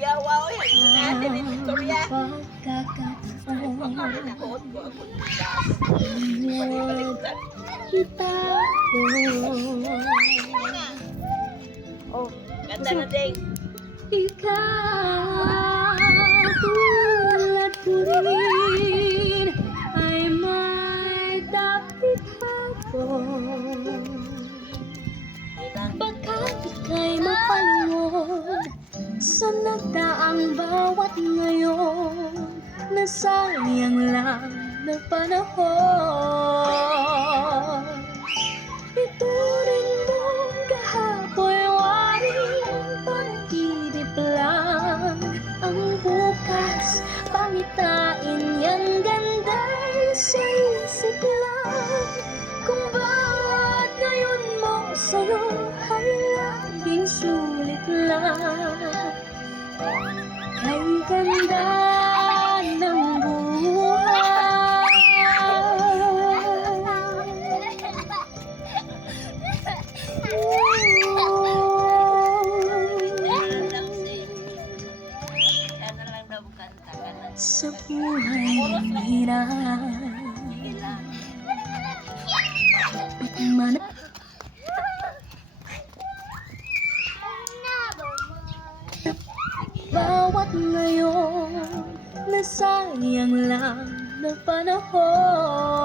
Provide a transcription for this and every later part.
Kuya, wow, natin yung istorya. Oh, ganda na ding. Ikaw, tulad ko rin, ay may dapit hapon. Pagkat ika'y mapalingon sa nagdaang bawat ngayon, nasayang lang na panahon. Ituring mo kahapoy waring panaginip lang. Ang bukas, pangitain niyang ganda'y sa isip lang. Kung bawat ngayon mo sa'yo ay laging sulit lang. Kay ganda ng buhay. Sa buhay ng hirap, bawat ngayon, nasayang lang na panahon.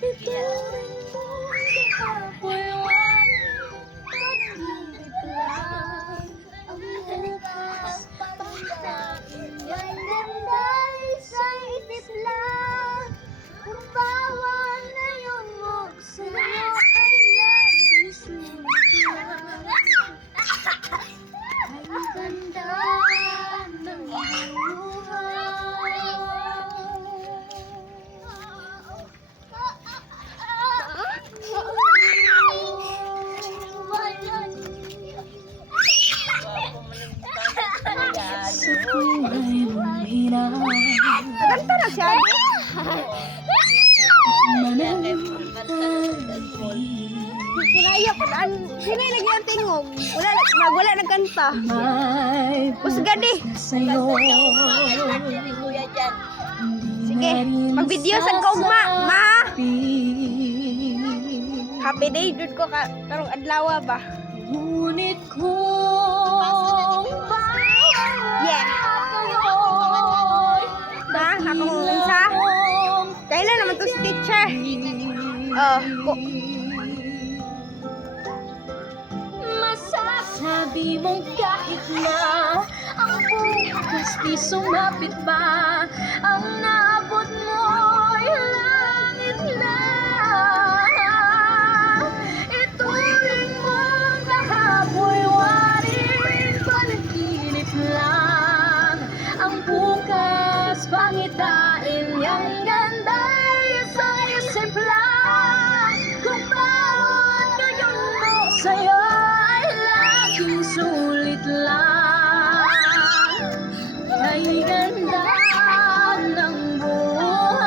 Ituring mo kahapoy waring panaginip lang. Ang bukas, pangitain niyang ganda'y sa isip lang. Kung bawat ngayon mo sa'yo ay laging sulit lang. Ang ganda ng sa buhay mong hirap. Kanta na siya. Kinaiyak ko daan. Sino yung lagi ang tingog? Wala nagkanta. May Usga di. sa'yo. Kuya dyan. Sige, mag-video sa kaugma, ma. Happy day, dude ko karong adlaw ba? Ngunit kung Yeah. Ma, akong unsa. Kailan naman to si teacher? Masasabi mong kahit na ang bukas di sumapit pa, ang naabot mo'y langit na. Ituring mong kahapoy waring panaginip lang. Ang bukas pangitain niyang ganda'y sa isip lang. Kung bawat ngayon mo sa'yo ay laging sulit lang. Kay ganda ng buhay.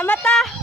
Salamat ah.